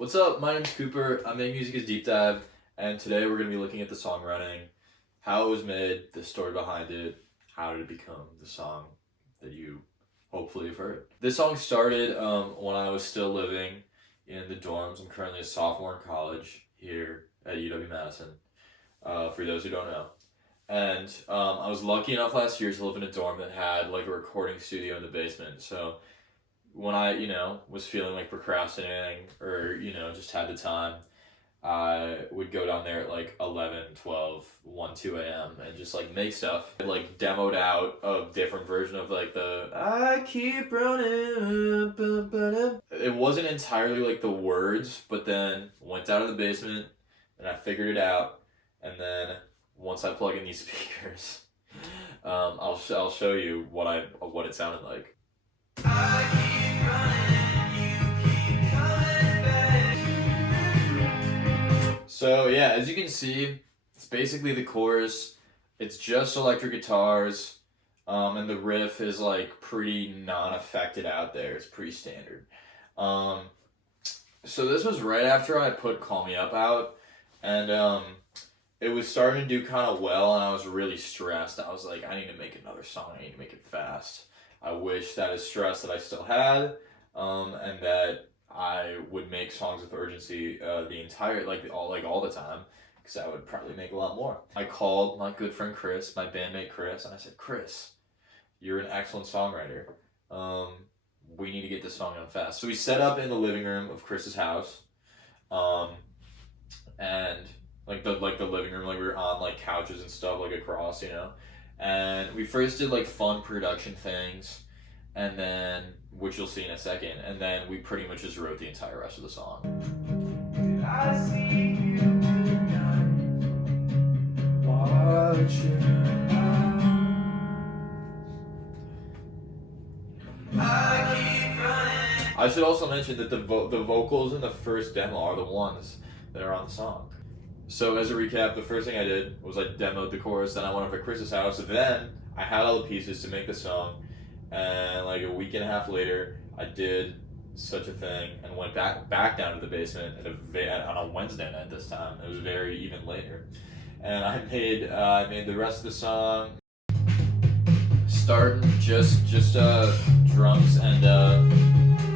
What's up? My name's Cooper. I make music as Deep Dive, and today we're going to be looking at the songwriting, how it was made, the story behind it, how did it become the song that you hopefully have heard. This song started when I was still living in the dorms. I'm currently a sophomore in college here at UW-Madison, for those who don't know. And I was lucky enough last year to live in a dorm that had like a recording studio in the basement. So when I, was feeling like procrastinating or, just had the time, I would go down there at like 11, 12, 1, 2 a.m. and just like make stuff. I like demoed out a different version of like the I keep running. It wasn't entirely like the words, but then went down to the basement and I figured it out. And then once I plug in these speakers, I'll show you what it sounded like. So yeah, as you can see, it's basically the chorus. It's just electric guitars, and the riff is like pretty non-affected out there. It's pretty standard. Um, so this was right after I put "Call Me Up" out, and it was starting to do kind of well, and I was really stressed. I was like, I need to make another song. I need to make it fast. I wish that is stress that I still had, and that I would make songs with urgency the entire all the time, because I would probably make a lot more. I called my good friend Chris, my bandmate Chris, and I said, Chris, you're an excellent songwriter. We need to get this song on fast. So we set up in the living room of Chris's house, and like the living room, like we were on like couches and stuff like across, and we first did like fun production things, and then, which you'll see in a second, and then we pretty much just wrote the entire rest of the song. Did I see you tonight, watching I should also mention that the vocals in the first demo are the ones that are on the song. So as a recap, the first thing I did was I demoed the chorus, then I went over to Chris's house, then I had all the pieces to make the song, and like a week and a half later, I did such a thing and went back down to the basement on a Wednesday night this time. It was very even later, and I made the rest of the song, starting just drums and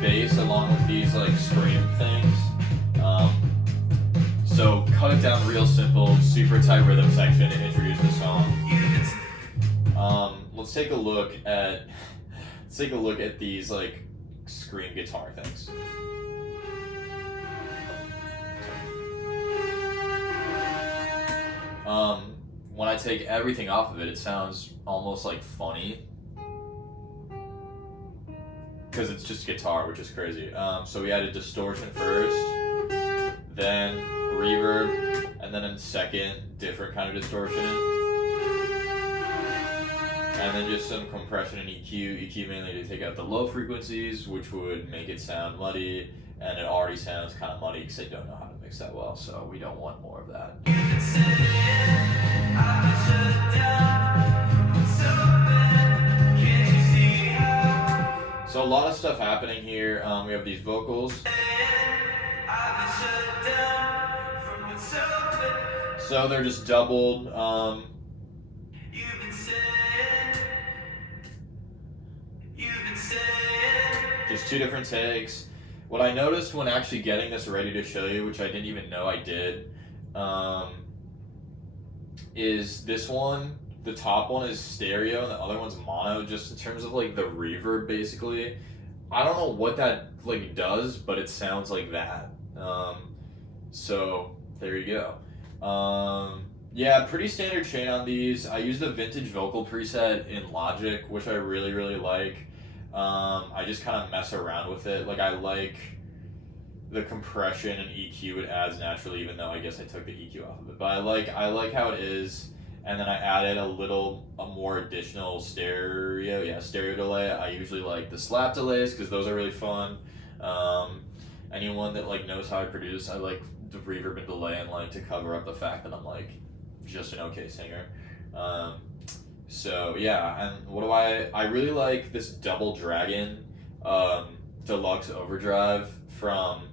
bass along with these like scream things. So cut it down real simple, super tight rhythm section to introduce the song. Let's take a look at these like scream guitar things. When I take everything off of it, it sounds almost like funny, because it's just guitar, which is crazy. So we added distortion first, then reverb, and then in second, different kind of distortion, and then just some compression and EQ mainly to take out the low frequencies, which would make it sound muddy, and it already sounds kind of muddy because I don't know how to mix that well, so we don't want more of that. So a lot of stuff happening here. We have these vocals. So they're just doubled. Just two different takes. What I noticed when actually getting this ready to show you, which I didn't even know I did, is this one, the top one is stereo and the other one's mono, just in terms of like the reverb basically. I don't know what that like does, but it sounds like that. So there you go. Yeah, pretty standard chain on these. I use the vintage vocal preset in Logic, which I really, really like. I just kind of mess around with it. Like I like the compression and EQ it adds naturally, even though I guess I took the EQ off of it. But I like how it is. And then I added a more additional stereo delay. I usually like the slap delays because those are really fun. Anyone that like knows how I produce, I like the reverb and delay and like to cover up the fact that I'm like just an okay singer. So yeah, and what do I really like this Double Dragon Deluxe Overdrive from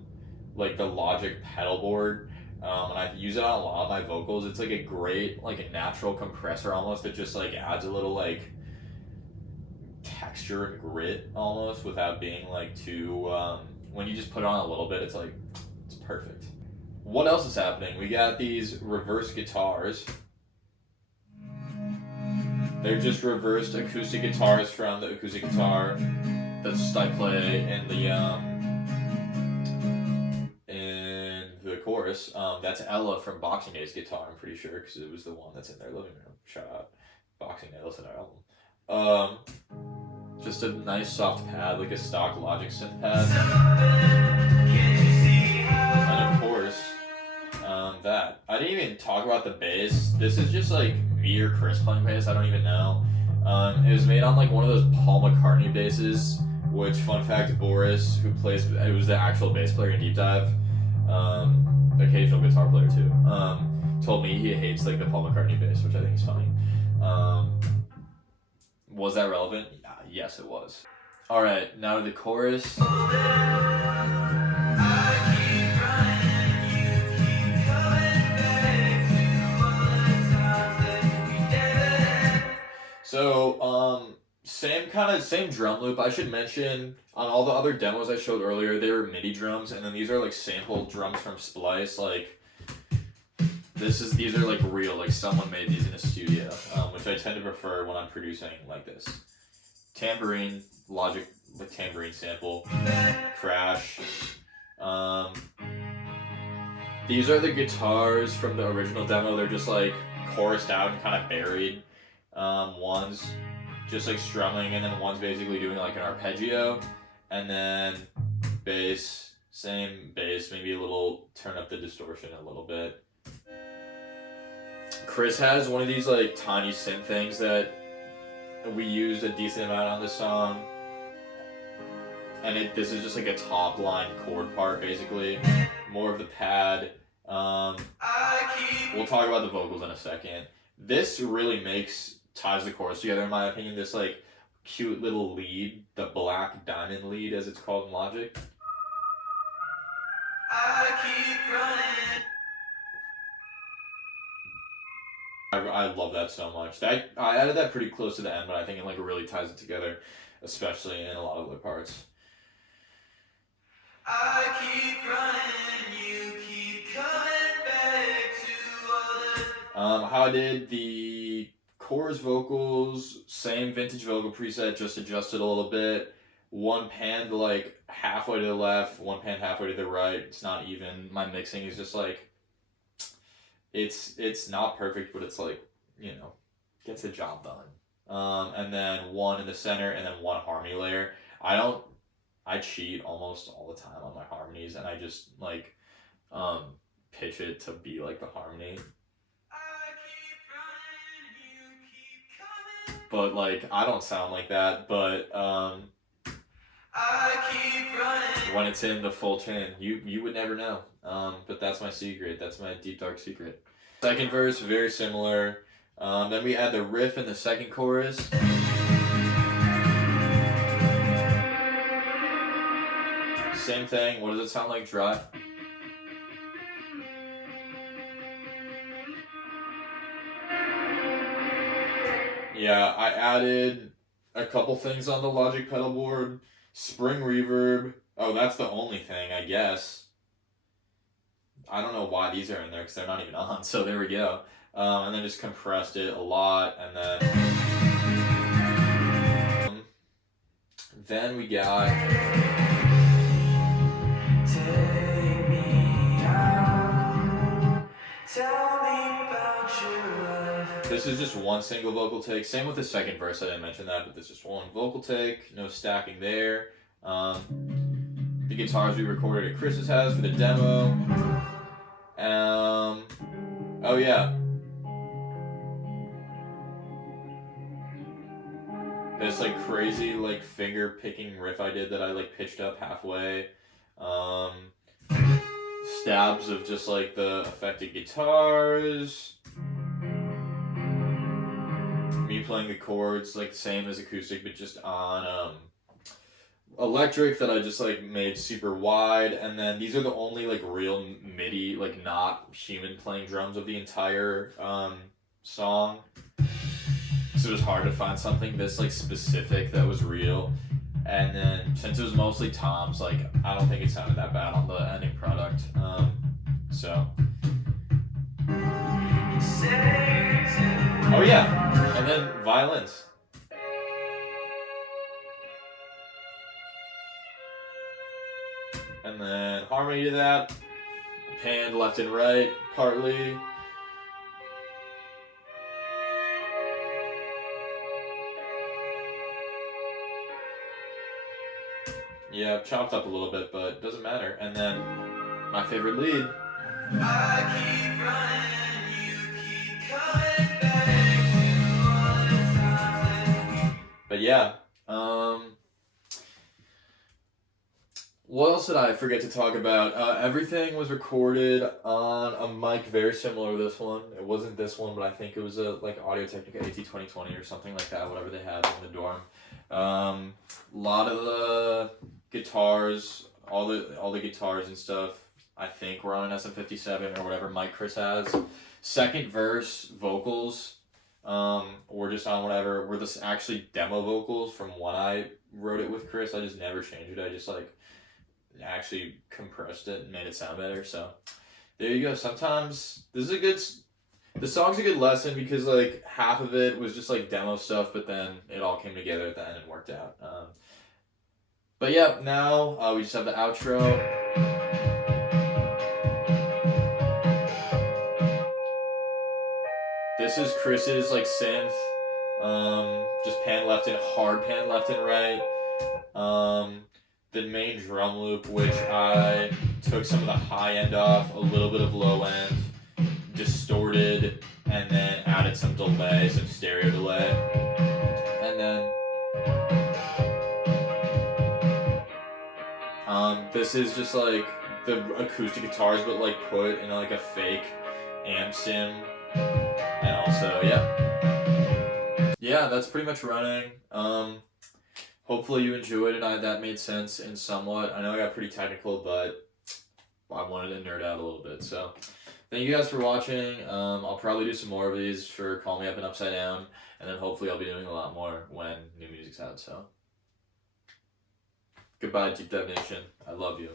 like the Logic pedal board. And I use it on a lot of my vocals. It's like a great, like a natural compressor almost that just like adds a little like texture and grit almost without being like too. When you just put it on a little bit, it's like it's perfect. What else is happening? We got these reverse guitars. They're just reversed acoustic guitars from the acoustic guitar that's I play in the chorus. That's Ella from Boxing Day's guitar, I'm pretty sure, because it was the one that's in their living room. Shout out Boxing Day, listen to our album. Just a nice soft pad, like a stock Logic synth pad. And of course, that. I didn't even talk about the bass. This is just like me or Chris playing bass, I don't even know. It was made on like one of those Paul McCartney basses, which, fun fact, Boris, who plays, it was the actual bass player in Deep Dive, occasional guitar player too, told me he hates like the Paul McCartney bass, which I think is funny. Was that relevant? Yes, it was. Alright, now to the chorus. So, same drum loop. I should mention, on all the other demos I showed earlier, they were MIDI drums, and then these are like sampled drums from Splice. Like, these are like real, like someone made these in a studio, which I tend to prefer when I'm producing like this. Tambourine, Logic, like tambourine sample, crash. These are the guitars from the original demo. They're just like chorused out and kind of buried. One's just like strumming, and then one's basically doing like an arpeggio, and then bass, same bass, maybe a little, turn up the distortion a little bit. Chris has one of these like tiny synth things that we used a decent amount on this song, and this is just like a top line chord part basically, more of the pad. We'll talk about the vocals in a second. This really ties the chorus together in my opinion. This like cute little lead, the black diamond lead as it's called in Logic. I keep running. I love that so much. I added that pretty close to the end, but I think it like really ties it together, especially in a lot of the parts. I keep running, you keep coming back to others. How I did the chorus vocals, same vintage vocal preset, just adjusted a little bit. One panned like halfway to the left, one panned halfway to the right. It's not even. My mixing is just like, it's not perfect, but it's like, you know, gets the job done. And then one in the center, and then one harmony layer. I cheat almost all the time on my harmonies, and I just like pitch it to be like the harmony. But like, I don't sound like that, but when it's in the full tune, you would never know. But that's my secret. That's my deep dark secret. Second verse, very similar. Then we add the riff in the second chorus. Same thing. What does it sound like? Dry. Yeah, I added a couple things on the Logic pedal board. Spring reverb. Oh, that's the only thing, I guess. I don't know why these are in there because they're not even on, so there we go. And then just compressed it a lot, and then we got Take Me Out, Tell Me About Your Life. This is just one single vocal take. Same with the second verse, I didn't mention that, but this is just one vocal take, no stacking there. The guitars we recorded at Chris's house for the demo. Oh yeah. This like crazy like finger picking riff I did that I like pitched up halfway. Stabs of just like the affected guitars. Me playing the chords like same as acoustic, but just on electric that I just like made super wide, and then these are the only like real MIDI, like not human playing drums of the entire song. So it was hard to find something this like specific that was real. And then since it was mostly toms, like I don't think it sounded that bad on the ending product. So. Oh yeah, and then violins. And then harmony to that, panned left and right, partly. Yeah, chopped up a little bit, but it doesn't matter. And then my favorite lead. I keep running, you keep coming back. But yeah, what else did I forget to talk about? Everything was recorded on a mic very similar to this one. It wasn't this one, but I think it was a like Audio-Technica AT2020 or something like that, whatever they had in the dorm. A lot of the guitars, all the guitars and stuff, I think were on an SM57 or whatever mic Chris has. Second verse vocals, were just on whatever, were this actually demo vocals from when I wrote it with Chris. I just never changed it. I just like actually compressed it and made it sound better. So there you go. Sometimes this is the song's a good lesson because like half of it was just like demo stuff, but then it all came together at the end and worked out. But yeah, now we just have the outro. This is Chris's like synth, just pan left and hard pan left and right. The main drum loop, which I took some of the high end off, a little bit of low end, distorted, and then added some delay, some stereo delay. And then this is just like the acoustic guitars, but like put in like a fake amp sim. And also, yeah, that's pretty much running. Hopefully you enjoyed it. That made sense in somewhat. I know I got pretty technical, but I wanted to nerd out a little bit. So thank you guys for watching. I'll probably do some more of these for Call Me Up and Upside Down, and then hopefully I'll be doing a lot more when new music's out. So goodbye, Deep Dev Nation. I love you.